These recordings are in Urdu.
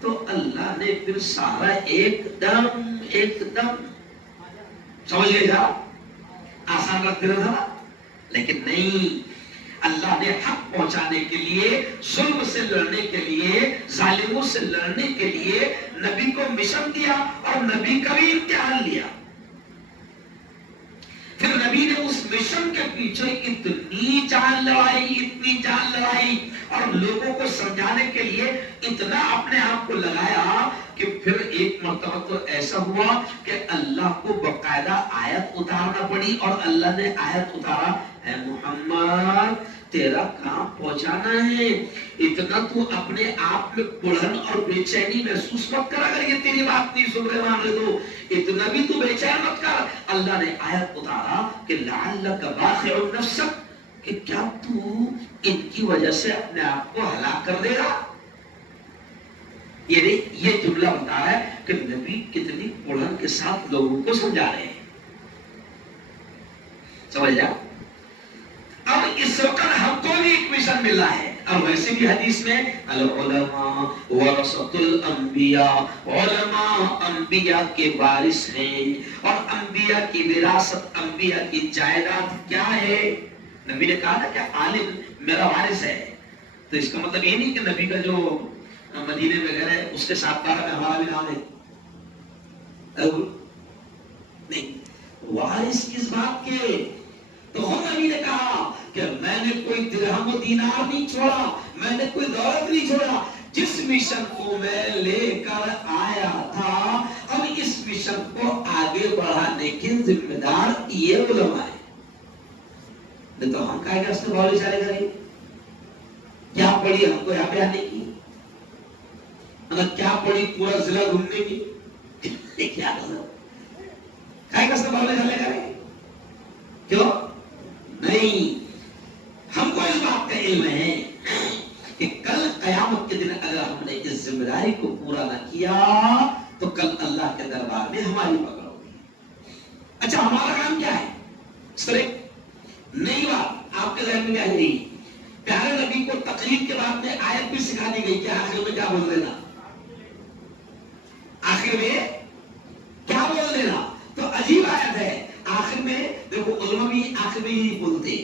تو اللہ نے پھر سارا ایک دم سمجھ گئے جا آسان رکھ دیا تھا، لیکن نہیں، اللہ نے حق پہنچانے کے لیے، ظلم سے لڑنے کے لیے، ظالموں سے لڑنے کے لیے نبی کو مشن دیا اور نبی کا بھی امتحان لیا۔ پھر نبی نے اس مشن کے پیچھے اتنی جان لڑائی اور لوگوں کو سمجھانے کے لیے اتنا اپنے آپ کو لگایا کہ پھر ایک مرتبہ تو ایسا ہوا کہ اللہ کو باقاعدہ آیت اتارنا پڑی، اور اللہ نے آیت اتارا، اے محمد تیرا کام پہنچانا ہے، اتنا تو اپنے آپ میں پڑھن اور بے چینی محسوس مت کر، اگر یہ تیری بات نہیں سن رہے مان رہے تو اتنا بھی تو بے چین مت کر۔ اللہ نے آیت اتارا کہ لعلک باخع نفسک، کہ کیا تو ان کی وجہ سے اپنے آپ کو ہلاک کر دے گا۔ یہ جملہ بتا رہا ہے کہ نبی کتنی پڑھن کے ساتھ لوگوں کو سمجھا رہے ہیں، سمجھ جا۔ اب اس وقت ہم کو بھی ایک مشن ملا ہے، اور ویسے بھی حدیث میں العلماء ورثۃ الانبیاء، علماء انبیاء کے وارث ہیں، اور انبیاء کی وراثت، انبیاء کی جائیداد کیا ہے؟ نبی نے کہا نا کہ عالم میرا وارث ہے، تو اس کا مطلب یہ نہیں کہ نبی کا جو مدینے میں گھر ہے اس کے ساتھ میں ہمارا بھی نام ہے، نہیں، وارث کس بات کے؟ تو خود نبی نے کہا کہ میں نے کوئی درہم و دینار نہیں چھوڑا، میں نے کوئی دولت نہیں چھوڑا، جس مشن کو میں لے کر آیا تھا اب اس مشن کو آگے بڑھانے کے ذمہ دار یہ علماء ہیں۔ نہیں تو ہم کہے گا اس نے بہت اشارے کریں، کیا پڑی ہم کو یہاں پہ آنے کی، کیا پڑی پورا ضلع گھومنے کی، کیا کہے گا اس نے بہت اشارے کریں، کیوں؟ نہیں، ہم کو اس بات کا علم ہے کہ کل قیامت کے دن اگر ہم نے اس ذمہ داری کو پورا نہ کیا تو کل اللہ کے دربار میں ہماری پکڑ ہوگی۔ اچھا ہمارا کام کیا ہے؟ صرف نئی بات آپ کے ذہن میں کیا ہے؟ پیارے نبی کو تقریر کے بعد میں آیت بھی سکھا دی گئی کہ آخر میں کیا بول دینا، آخر میں کیا بول دینا۔ تو عجیب آیت ہے، آخر میں دیکھو علماء بھی آخر میں یہی بولتے،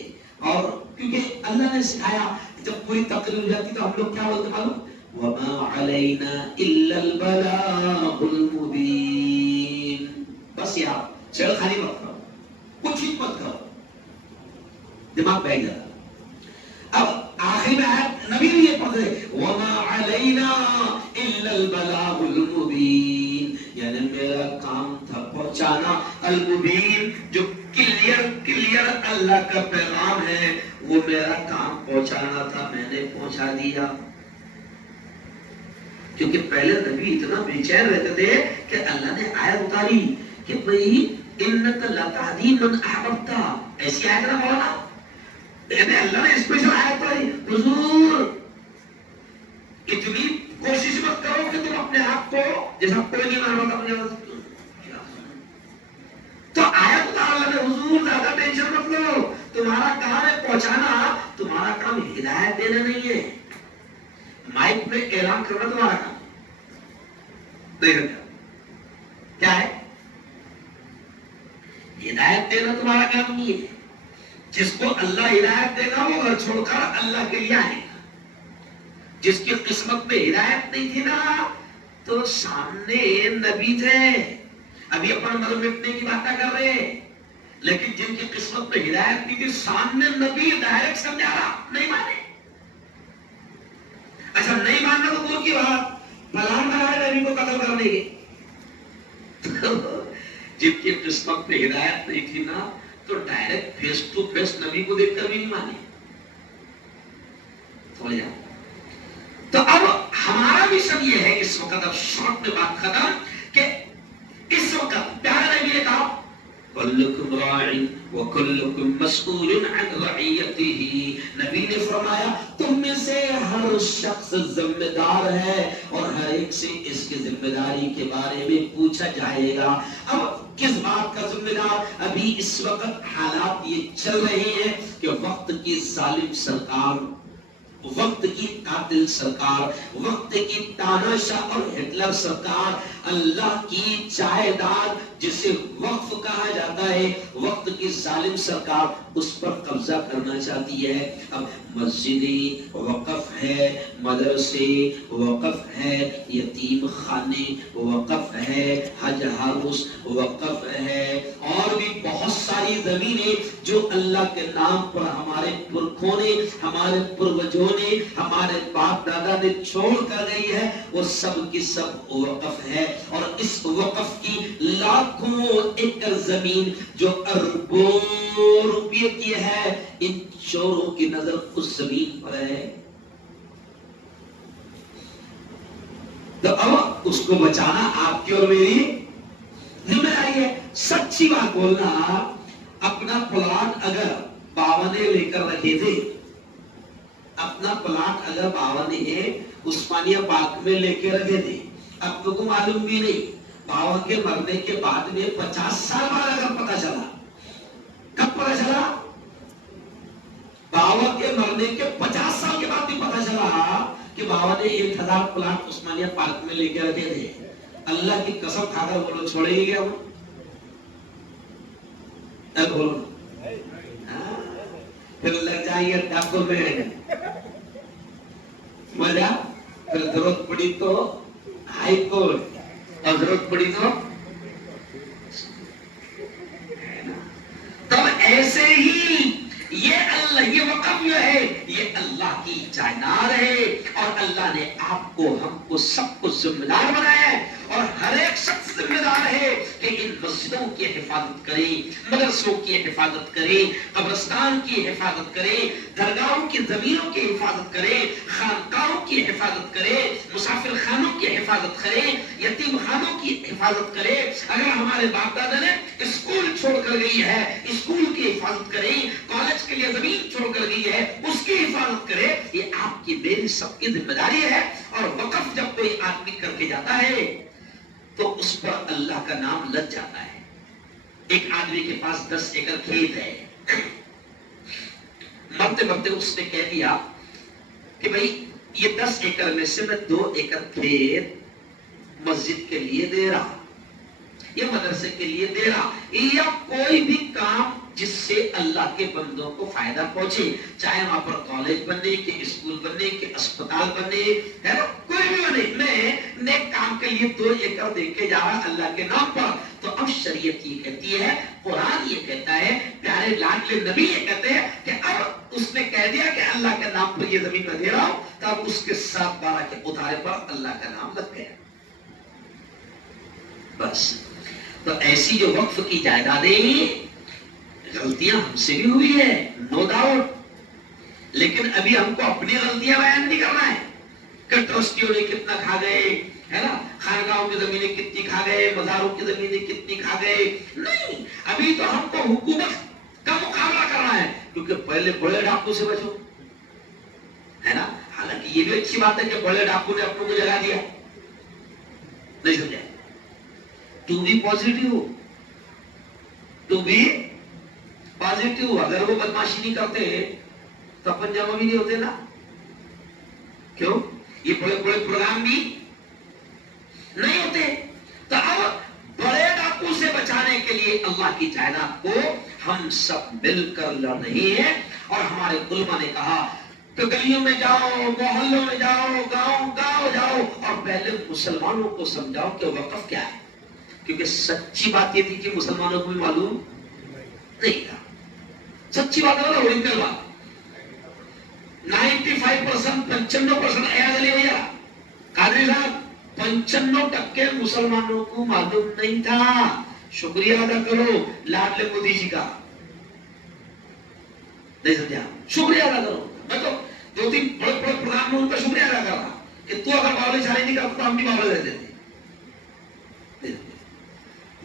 اور کیونکہ اللہ نے سکھایا جب پوری تقریر ہو جاتی تو ہم لوگ کیا بولتے معلوم؟ وَمَا عَلَيْنَا إِلَّا الْبَلَاغُ الْمُبِينَ۔ بس یار چھیڑ خالی مت کرو، کچھ ہی مت کرو، دماغ بیٹھ جاتا۔ اب آخر میں آیت نبی نے یہ پڑھ رہے وَمَا عَلَيْنَا إِلَّا الْبَلَاغُ الْمُبِينَ، یعنی میرا کام تھا پہنچانا، المبین جو کلیئر اللہ کا پیغام ہے وہ میرا کام پہنچانا تھا، میں نے پہنچا دیا۔ کیونکہ پہلے نبی اتنا بے چین رہتے تھے کہ اللہ نے آیت اتاری کہ بھئی انک لتہدی من احببت، ایسی آیت نہ مولانا، یعنی اللہ نے اسپیشل آیت اتاری، حضور اتنی کوشش مت کرو کہ تم اپنے آپ کو جیسا کوئی نہیں مانتا مجھے، تو آیت اللہ نے حضور زیادہ ٹینشن مت لو، تمہارا کام ہے پہنچانا، تمہارا کام ہدایت دینا نہیں ہے، مائک میں اعلان کرنا تمہارا کام نہیں، کیا ہے؟ ہدایت دینا تمہارا کام نہیں ہے۔ جس کو اللہ ہدایت دے گا وہ گھر چھوڑ کر اللہ کے لیے آئے گا، جس کی قسمت میں ہدایت نہیں تھی نا تو سامنے نبی تھے، ابھی اپن مر مٹنے کی باتیں کر رہے ہیں، لیکن جن کی قسمت میں ہدایت نہیں تھی سامنے نبی ڈائریکٹ سمجھا رہا، نہیں مانے۔ اچھا نہیں ماننا تو دور کی بات، پلان بنا ہے نبی کو قتل کرنے کی، جن کی قسمت میں ہدایت نہیں تھی نا تو ڈائریکٹ فیس ٹو فیس نبی کو دیکھ کر بھی نہیں مانے۔ تو اب ہمارا مشن یہ ہے اس وقت، اب شارٹ میں بات ختم، کہ اس وقت پیارے نبی نے کہا کلکم راع وکلکم مسئول عن رعیتہ، نبی نے فرمایا تم میں سے ہر شخص ذمہ دار ہے اور ہر ایک سے اس کی ذمہ داری کے بارے میں پوچھا جائے گا۔ اب کس بات کا ذمہ دار؟ ابھی اس وقت حالات یہ چل رہے ہیں کہ وقت کی ظالم سرکار وقت کی قاتل سرکار، وقت کی تاناشاہ اور ہٹلر سرکار اللہ کی جائیداد جسے وقف کہا جاتا ہے، وقت کی ظالم سرکار اس پر قبضہ کرنا چاہتی ہے۔ اب مسجدیں وقف ہے، مدرسے وقف ہے، یتیم خانے وقف ہے، حج ہاؤس وقف ہے، اور بھی بہت ساری زمینیں جو اللہ کے نام پر ہمارے پرکھوں نے، ہمارے پروجوں نے، ہمارے باپ دادا نے چھوڑ کر گئی ہے، وہ سب کی سب وقف ہے۔ اور اس وقف کی لاکھوں ایکڑ زمین جو اربوں روپے کی ہے، ان چوروں کی نظر اس زمین پر ہے، تو اب اس کو بچانا آپ کی اور میری ذمہ داری ہے۔ سچی بات بولنا، اپنا پلاٹ اگر بابا نے لے کر رکھے تھے، اپنا پلاٹ اگر بابا نے عثمانیہ پارک میں لے کے رکھے تھے، اب تو کو معلوم بھی نہیں، بابا کے مرنے کے بعد میں 50 سال بعد اگر پتا چلا، کب پتا چلا؟ بابا کے مرنے کے 50 سال کے بعد بھی پتا چلا کہ بابا نے 1000 پلاٹ عثمانیہ پارک میں لے کے رکھے تھے، اللہ کی قسم کھا کر بولو چھوڑے ہی گیا وہ؟ بولو پھر لگ جائیں گے ڈاکو میں مزہ، پھر ضرورت پڑی تو ہائی کورٹ، اور ضرورت پڑی تو ایسے ہی یہ وقف جو ہے یہ اللہ کی جائیداد ہے، اور اللہ نے آپ کو، ہم کو، سب کو ذمہ دار بنایا ہے، اور ہر ایک شخص ذمہ دار ہے کہ ان مسجدوں کی حفاظت کرے، مدرسوں کی حفاظت کرے، قبرستان کی حفاظت کرے، درگاہوں کی زمینوں کی حفاظت کرے، خانقاہوں کی حفاظت کرے، مسافر خانوں کی حفاظت کرے، یتیم خانوں کی حفاظت کرے۔ اگر ہمارے باپ دادا نے اسکول چھوڑ کر گئی ہے، اسکول کی حفاظت کرے، کالج کے لیے زمین چھوڑ کر گئی ہے، اس کی حفاظت کرے، یہ آپ کی میری سب کی ذمہ داری ہے۔ اور وقف جب کوئی آدمی کر کے جاتا ہے تو اس پر اللہ کا نام لگ جاتا ہے۔ ایک آدمی کے پاس 10 ایکڑ کھیت ہے، مرتے مرتے اس نے کہہ دیا کہ بھئی یہ 10 ایکڑ میں سے میں 2 ایکڑ کھیت مسجد کے لیے دے رہا، یا مدرسے کے لیے دے رہا، یا کوئی بھی کام جس سے اللہ کے بندوں کو فائدہ پہنچے، چاہے وہاں پر کالج بننے کے، اسکول بننے کے، اسپتال بننے، ہے نا، کوئی بھی بنے، میں نیک کام کے لیے 2 ایکڑ دے کے جا رہا اللہ کے نام پر۔ تو اب شریعت یہ کہتی ہے، قرآن یہ کہتا ہے، پیارے لاڈلے نبی یہ کہتے ہیں کہ اب اس نے کہہ دیا کہ اللہ کے نام پر یہ زمین میں دے رہا ہوں، تو اب اس کے ساتھ 12 کے ادارے پر اللہ کا نام لگ گیا، بس۔ تو ایسی جو وقف کی جائیدادیں، غلطیاں ہم سے بھی ہوئی ہے، نو ڈاؤٹ، لیکن ابھی ہم کو اپنی غلطیاں بیان نہیں کرنا ہے کہ ٹرسٹیوں نے کتنا کھا گئے، ہے نا، خانقاہوں کی زمینیں کتنی کھا گئے، مزاروں کی زمینیں کتنی کھا گئے، نہیں، ابھی تو ہم کو حکومت کا مقابلہ کرنا ہے، کیونکہ پہلے بڑے ڈاکو سے بچو، ہے نا۔ حالانکہ یہ بھی اچھی بات ہے کہ بڑے ڈاکو نے اپنوں کو جگا دیا، نہیں سمجھا؟ تو بھی پازیٹیو ہو، تو بھی پازیٹیو، اگر وہ بدماشی نہیں کرتے تو اپن جمع بھی نہیں ہوتے نا، کیوں؟ یہ بڑے بڑے پروگرام بھی نہیں ہوتے۔ تو اب بڑے ڈاکو سے بچانے کے لیے اللہ کی جائیداد کو ہم سب مل کر لڑ رہے ہیں، اور ہمارے علماء نے کہا کہ گلیوں میں جاؤ، محلوں میں جاؤ، گاؤں گاؤں جاؤ، اور پہلے مسلمانوں کو سمجھاؤ کہ وقف کیا ہے، کیونکہ سچی بات یہ تھی کہ مسلمانوں کو بھی معلوم نہیں تھا۔ سچی بات ہے نا، اوریجنل بات، 95% 95% ایاز علی بھیا قادری صاحب 95% مسلمانوں کو معلوم نہیں تھا۔ شکریہ ادا کرو لاڈلے مودی جی کا، نہیں سمجھا؟ شکریہ ادا کرو۔ میں تو 2-3 بڑے بڑے پروگرام میں ان کا شکریہ ادا کر رہا کہ تو اگر باولی شاعری نہیں کرتا تو ہم بھی باولی رہتے تھے،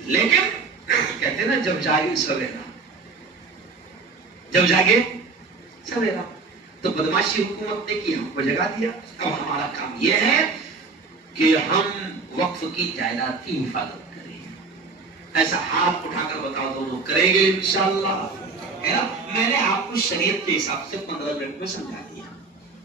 لیکن کہتے نا جب جاگے سویرا، جب جاگے سویرا، تو بدماشی حکومت نے کی، ہم کو جگا دیا۔ اب ہمارا کام یہ ہے کہ ہم وقف کی جائیداد کی حفاظت کریں۔ ایسا ہاتھ اٹھا کر بتاؤ دونوں کریں گے انشاءاللہ؟ میں نے آپ کو شریعت کے حساب سے 15 منٹ میں سمجھا دیا،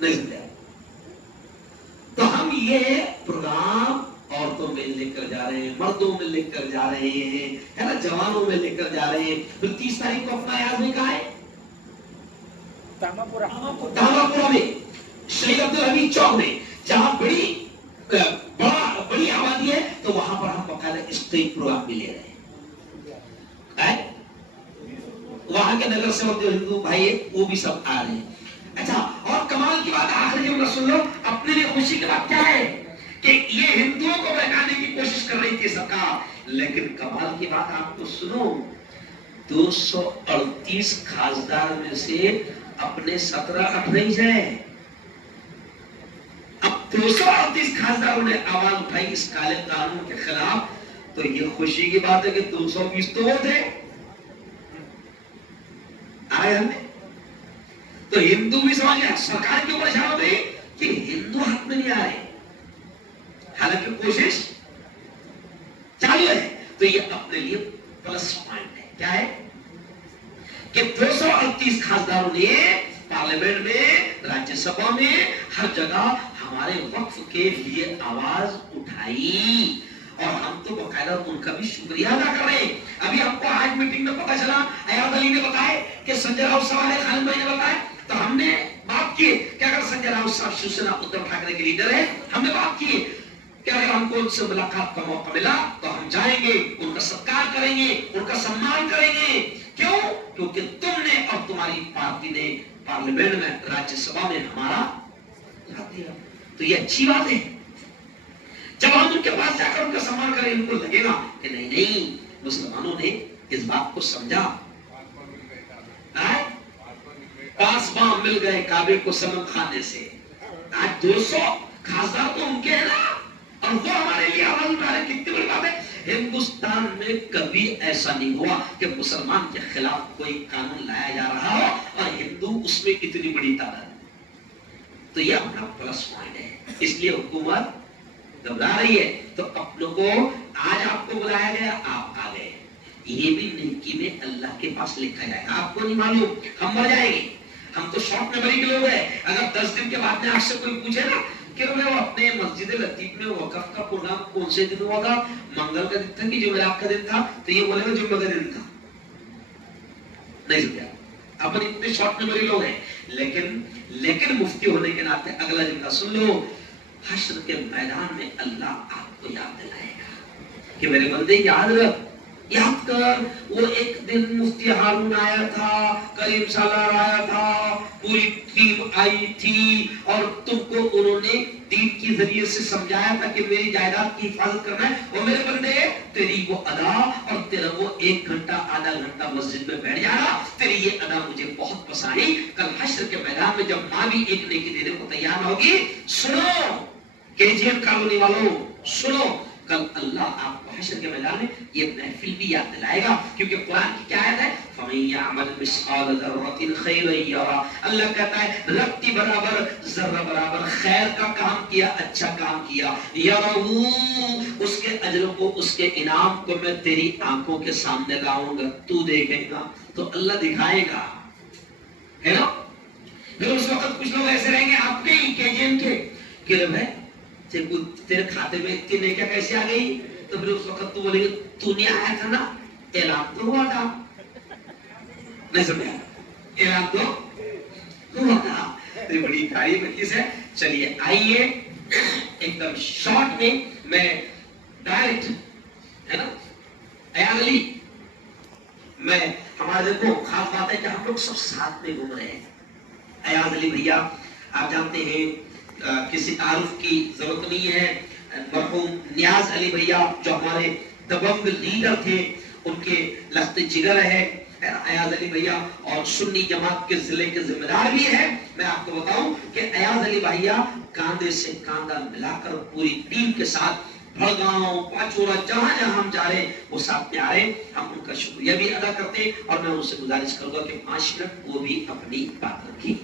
نہیں سمجھا؟ تو ہم یہ پروگرام عورتوں میں لے کر جا رہے ہیں، مردوں میں لے کر جا رہے ہیں، ہے نا، جوانوں میں لے کر جا رہے ہیں. پھر 30 تاریخ کو اپنا ایاز میں کہا ہے تاماپورہ میں، شہید عبدالحمید چوک میں، جہاں بڑی آبادی ہے، تو وہاں پر ہم باقاعدہ اسٹیج پروگرام بھی لے رہے ہیں. وہاں کے نگر سیوک جو ہندو بھائی ہے وہ بھی سب آ رہے ہیں. اچھا، اور کمال کی بات آخر جب سن لو، اپنے لیے خوشی کی بات کیا ہے کہ یہ ہندوؤں کو بہکانے کی کوشش کر رہی تھی سرکار، لیکن کمال کی بات آپ کو سنو، 238 خاصدار میں سے اپنے 17 اٹھ نہیں جائے. اب 238 خاصداروں نے آواز اٹھائی اس کالے قانون کے خلاف، تو یہ خوشی کی بات ہے کہ 220 تو وہ تھے آئے ہم نے. تو ہندو بھی سمجھ گیا سرکار کے اوپر اشارہ ہوئی کہ ہندو حق میں نہیں آ رہے، حالانکہ کوشش چالو ہے. تو یہ اپنے لیے پلس پوائنٹ ہے. کیا ہے کہ 238 خاصداروں نے پارلیمنٹ میں، راجیہ سبھا میں، ہر جگہ ہمارے وقف کے لیے آواز اٹھائی، اور ہم تو باقاعدہ ان کا بھی شکریہ ادا کر رہے ہیں. ابھی ہم کو آج میٹنگ میں پتا چلا، ایاز علی نے بتایا کہ سنجے راؤت صاحب نے، خالد بھائی نے بتایا، تو ہم نے بات کی کہ اگر سنجے راؤت صاحب شیو سینا ادھو ٹھاکرے کے لیڈر ہیں، ہم نے بات کی کہ اگر ہم کو ان سے ملاقات کا موقع ملا تو ہم جائیں گے، ان کا ستکار کریں گے، ان کا سمان کریں گے. کیوں؟ کیونکہ تم نے اور تمہاری پارٹی نے پارلیمنٹ میں، راجیہ سبھا میں ہمارا ساتھ دیا. تو یہ اچھی بات ہے. جب ہم ان کے پاس جا کر ان کا سمان کریں، ان کو لگے گا کہ نہیں مسلمانوں نے اس بات کو سمجھا. پاسباں مل گئے کعبے کو سمن کھانے سے. آج 200 خاصدار تو ان کے ہیں نا، اور وہ ہمارے لیے آواز اٹھا رہے. کتنی بڑی بات ہے. ہندوستان میں کبھی ایسا نہیں ہوا کہ مسلمان کے خلاف کوئی قانون لایا جا رہا ہو اور ہندو اس میں اتنی بڑی تعداد. تو یہ اپنا پلس پوائنٹ ہے. اس لیے حکومت گھبرا رہی ہے. تو اپنوں کو آج آپ کو بلایا گیا، آپ آ گئے. یہ بھی نیکی میں اللہ کے پاس لکھا جائے گا. آپ کو نہیں معلوم، ہم مر جائیں گے. ہم تو شارٹ میموری کے لوگ ہیں. اگر 10 دن کے بعد میں آپ سے کوئی پوچھے نا کہ وہ اپنے مسجد لطیف میں وقف کا پروگرام کون سے دن ہوا تھا، منگل کا دن تھا کہ جمعرات کا دن تھا، تو یہ بولے گا جمعہ کا دن تھا. نہیں سمجھا؟ اپنے اتنے شارٹ میموری لوگ ہیں. لیکن مفتی ہونے کے ناطے اگلا جملہ سن لو. حشر کے میدان میں اللہ آپ کو یاد دلائے گا کہ میرے بندے یاد رکھ، یاد کر، وہ ایک دن مفتی ہارون آیا تھا، کریم سالار آیا تھا، پوری ٹیم آئی تھی، اور تم کو انہوں نے دین کی ذریعے سے سمجھایا تھا کہ میری جائیداد کی حفاظت کرنا ہے. اور میرے بندے تیری وہ ادا اور تیرا وہ 1 گھنٹہ آدھا گھنٹہ مسجد میں بیٹھ جانا، تیری یہ ادا مجھے بہت پسند آئی. کل حشر کے میدان میں جب ماں بھی ایک نیکی دینے کو تیار ہوگی، سنو KGM کالونی والوں، سنو، کل اللہ آپ کو حشر کے میدان میں یہ محفل بھی یاد دلائے گا. کیونکہ قرآن کی کیا آیت ہے؟ فَمَن يَعْمَلْ مِثْقَالَ ذَرَّةٍ خَيْرًا يَرَهُ. اللہ کہتا ہے رتی برابر، ذرہ برابر خیر کا کام کیا، اچھا کام کیا، يَرَهُ، اس کے اجر کو، اس کے انعام کو میں تیری آنکھوں کے سامنے لاؤں گا، تو دیکھے گا، تو اللہ دکھائے گا، ہے نا. پھر اس وقت کچھ لوگ ایسے رہیں گے آپ کے ہی KGM کے کہ بھائی تیرے کھاتے میں اتنی نیکیاں کیسے آ گئی؟ تو پھر اس وقت تو بولے گے تو نہیں آیا تھا نا، اعلان تو ہوا تھا. نہیں سمجھا؟ اعلان تو ہوا تھا. بڑی تعریف کس ہے. چلیے آئیے ایک دم شارٹ میں ڈائریکٹ، ہے نا، ایاز علی میں ہمارے دیکھو خاص بات ہے کہ ہم لوگ سب ساتھ میں گھوم رہے ہیں. ایاز علی بھیا آپ جانتے ہیں کسی تعارف کی ضرورت نہیں ہے. مرحوم نیاز علی بھیا جو ہمارے دبنگ لیڈر تھے، ان کے لخت جگر ہے ایاز علی بھیا، اور سنی جماعت کے ضلع کے ذمہ دار بھی ہے. میں آپ کو بتاؤں کہ ایاز علی بھیا کاندھے سے کاندھا ملا کر پوری ٹیم کے ساتھ بھڑگاؤں، پاچورا، جہاں جہاں ہم جا رہے ہیں وہ ساتھ میں آ رہے ہیں. ہم ان کا شکریہ بھی ادا کرتے ہیں، اور میں ان سے گزارش کروں گا کہ 5 منٹ وہ بھی اپنی بات رکھیں.